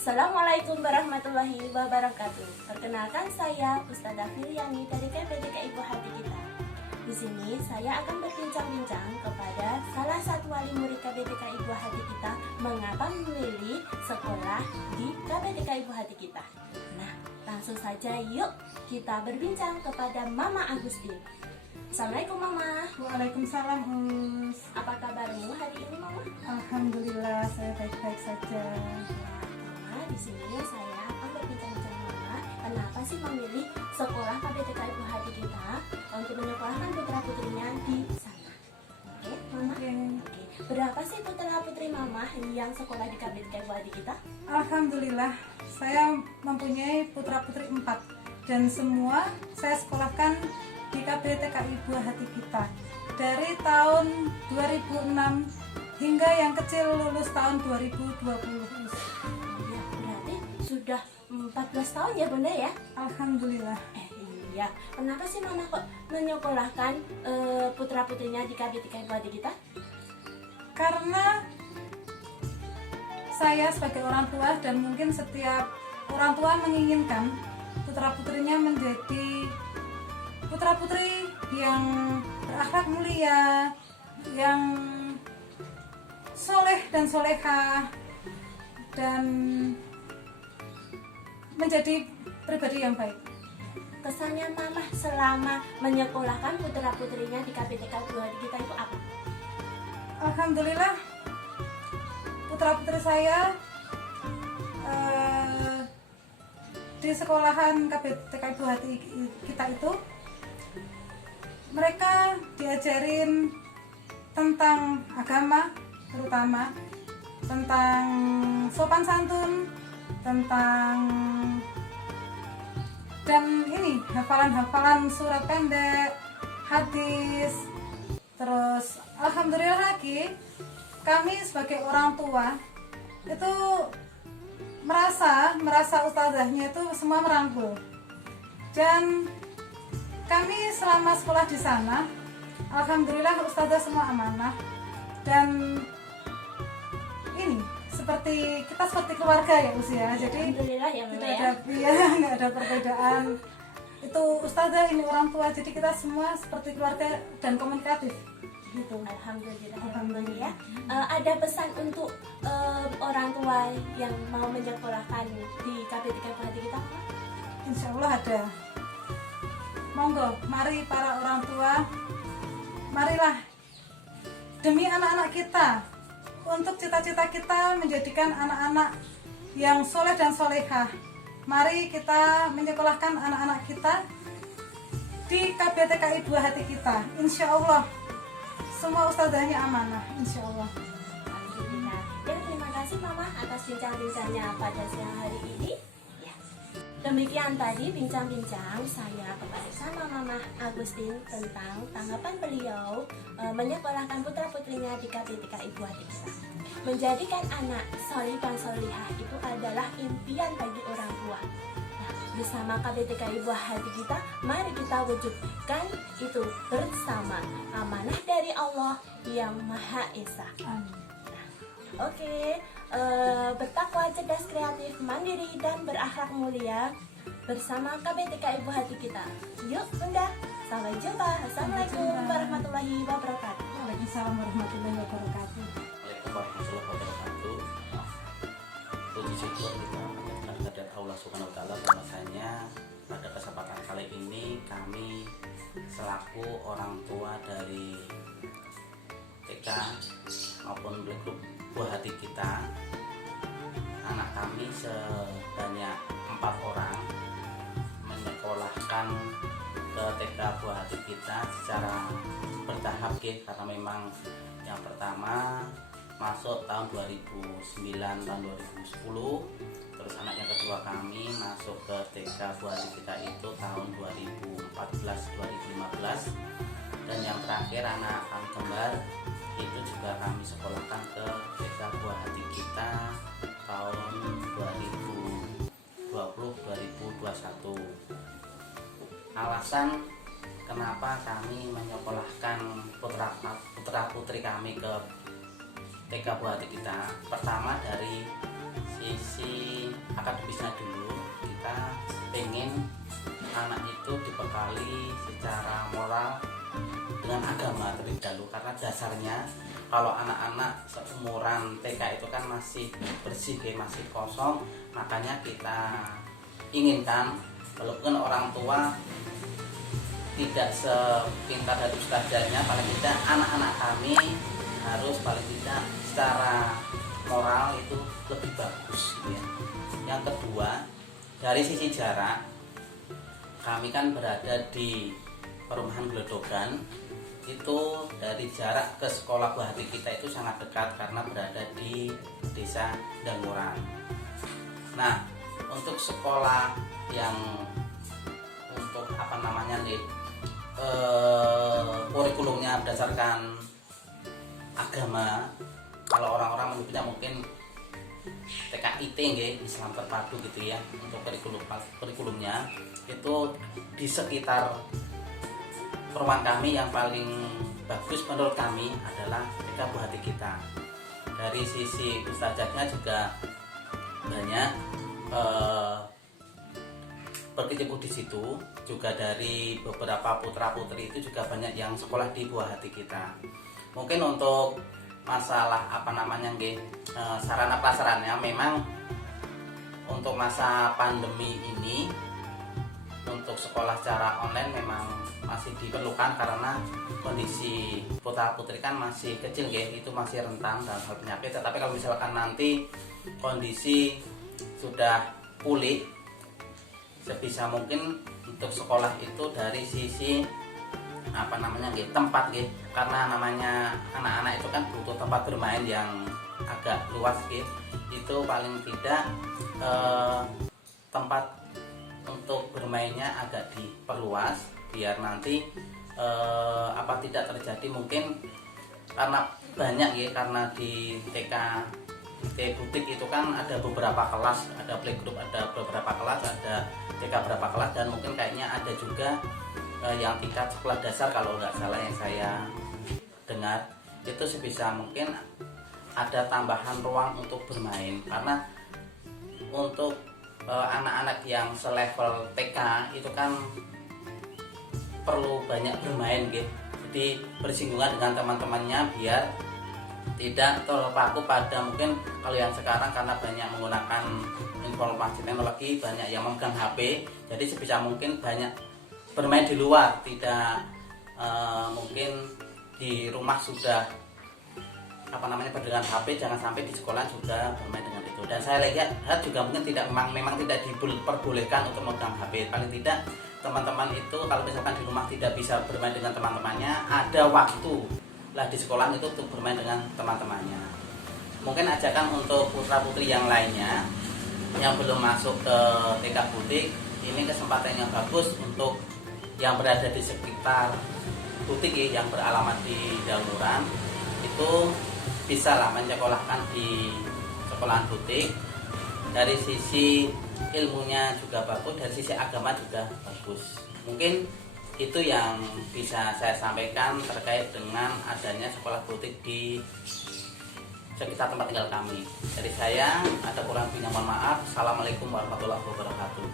Assalamualaikum warahmatullahi wabarakatuh. Perkenalkan saya Ustazah Filiani dari KPTK Ibu Hati Kita. Di sini saya akan berbincang-bincang kepada salah satu wali murid KPTK Ibu Hati Kita mengapa memilih sekolah di KPTK Ibu Hati Kita. Nah, langsung saja yuk kita berbincang kepada Mama Agustin. Assalamualaikum Mama. Waalaikumsalam Us. Apa kabarmu hari ini Mama? Alhamdulillah saya baik-baik saja. Mama, di sini saya akan berbincang-bincang Mama, kenapa sih memilih sekolah KPTK Ibu Hati Kita untuk menyekolahkan putra-putrinya di sana. Oke, Mama. Oke. Berapa sih putra-putri Mama yang sekolah di KPTK Ibu Hati Kita? Alhamdulillah saya mempunyai putra-putri 4 dan semua saya sekolahkan di KPTK Ibu Hati Kita dari tahun 2006 hingga yang kecil lulus tahun 2020. Ya, berarti sudah 14 tahun ya Bunda ya? Alhamdulillah. Iya, kenapa sih Mama kok menyekolahkan putra-putrinya di KPTK Ibu Hati Kita? Karena saya sebagai orang tua dan mungkin setiap orang tua menginginkan putra-putrinya menjadi putra-putri yang berakhlak mulia, yang soleh dan solehah, dan menjadi pribadi yang baik. Kesannya Mama selama menyekolahkan putra-putrinya di KPTK Ibu Hati Kita itu apa? Alhamdulillah putra-putri saya di sekolahan KPTK Ibu Hati Kita itu mereka diajarin tentang agama, terutama tentang sopan santun, tentang dan ini hafalan-hafalan surat pendek, hadis. Terus alhamdulillah lagi kami sebagai orang tua itu merasa ustazahnya itu semua merangkul. Dan kami selama sekolah di sana, alhamdulillah ustazah semua amanah dan ini kita seperti keluarga ya usia. Jadi Alhamdulillah ya Mama ya. nggak ada perbedaan. Itu ustazah ini orang tua, jadi kita semua seperti keluarga dan komunikatif gitu. Alhamdulillah ya. Ada pesan untuk orang tua yang mau menyekolahkan di KPTK Ibu Hati Kita? Insya Allah ada. Monggo, mari para orang tua, marilah demi anak-anak kita, untuk cita-cita kita menjadikan anak-anak yang soleh dan solehah. Mari kita menyekolahkan anak-anak kita di KPTK Ibu Hati Kita. Insya Allah semua ustazahnya amanah, insya Allah. Alhamdulillah. Ya, terima kasih Mama atas bincang-bincangnya pada siang hari ini. Ya. Demikian tadi bincang-bincang saya bersama Mama Agustin tentang tanggapan beliau menyekolahkan putra-putrinya di KPTK Ibu Hati Kita. Menjadikan anak soleh dan solihah itu adalah impian bagi orang tua. Nah, bersama KPTK Ibu Hati Kita, mari kita wujudkan itu bersama, amanah dari Allah yang Maha Esa. Oke, bertakwa, cerdas, kreatif, mandiri, dan berakhlak mulia bersama KPTK Ibu Hati Kita. Yuk Bunda, sampai jumpa. Assalamualaikum warahmatullahi wabarakatuh. Waalaikumsalam warahmatullahi wabarakatuh. Waalaikumsalam warahmatullahi wabarakatuh. Puji syukur kita panjatkan kepada Allah Subhanahu wa taala, bahwasanya pada kesempatan kali ini kami selaku orang tua dari TK maupun grup Buah Hati Kita, anak kami sebanyak 4 orang menyekolahkan ke TK Buah Hati Kita secara bertahap, karena memang yang pertama masuk tahun 2009 tahun 2010, terus anak yang kedua kami masuk ke TK Buah Hati Kita itu tahun 2014 2015, dan yang terakhir anak kami kembar itu juga kami sekolahkan ke TK Buah Hati Kita tahun 2020-2021. Alasan kenapa kami menyekolahkan putra putri kami ke TK Buah Hati Kita, pertama dari sisi akademisnya dulu, kita pengen anak itu dibekali secara moral dengan agama terlebih dahulu, karena dasarnya kalau anak-anak seumuran TK itu kan masih bersih, masih kosong, makanya kita inginkan walaupun orang tua tidak sepintar dan ustazahnya, paling tidak anak-anak kami harus paling tidak secara moral itu lebih bagus gitu ya. Yang kedua, dari sisi jarak, kami kan berada di perumahan Gledogan, itu dari jarak ke sekolah buah hati kita itu sangat dekat karena berada di desa Danguran. Nah, untuk sekolah yang untuk kurikulumnya berdasarkan agama, kalau orang-orang menyebutnya mungkin TKIT nggih, Islam terpadu gitu ya. Untuk kurikulumnya itu di sekitar perumahan kami yang paling bagus menurut kami adalah TK Buah Hati kita. Dari sisi ustazahnya juga banyak berkecimpung di situ, juga dari beberapa putra putri itu juga banyak yang sekolah di Buah Hati kita. Mungkin untuk masalah sarana prasarannya, memang untuk masa pandemi ini untuk sekolah secara online memang masih diperlukan karena kondisi putra putri kan masih kecil itu masih rentan dalam hal penyakit. Tetapi kalau misalkan nanti kondisi sudah pulih, sebisa mungkin untuk sekolah itu dari sisi tempat karena namanya anak-anak itu kan butuh tempat bermain yang agak luas itu paling tidak tempat untuk bermainnya agak diperluas biar nanti tidak terjadi mungkin karena banyak karena di TK butik itu kan ada beberapa kelas, ada playgroup, ada beberapa kelas, ada TK berapa kelas, dan mungkin kayaknya ada juga yang tingkat sekolah dasar kalau nggak salah yang saya dengar, itu sebisa mungkin ada tambahan ruang untuk bermain, karena untuk anak-anak yang selevel TK itu kan perlu banyak bermain jadi bersinggungan dengan teman-temannya biar tidak terpaku pada mungkin kalau yang sekarang karena banyak menggunakan informasi teknologi, banyak yang memegang HP, jadi sebisa mungkin banyak bermain di luar, tidak mungkin di rumah sudah dengan HP, jangan sampai di sekolah juga bermain dengan itu. Dan saya lihat juga mungkin memang tidak diperbolehkan untuk memegang HP. Paling tidak teman-teman itu kalau misalkan di rumah tidak bisa bermain dengan teman-temannya, ada waktu lah di sekolah itu untuk bermain dengan teman-temannya. Mungkin ajakan untuk putra putri yang lainnya yang belum masuk ke TK Butik, ini kesempatan yang bagus untuk yang berada di sekitar butik yang beralamat di Danguran, itu bisa lah menyekolahkan di sekolahan butik. Dari sisi ilmunya juga bagus, dari sisi agama juga bagus. Mungkin itu yang bisa saya sampaikan terkait dengan adanya sekolah butik di sekitar tempat tinggal kami. Dari saya, ada kurang lebihnya mohon maaf. Assalamualaikum warahmatullahi wabarakatuh.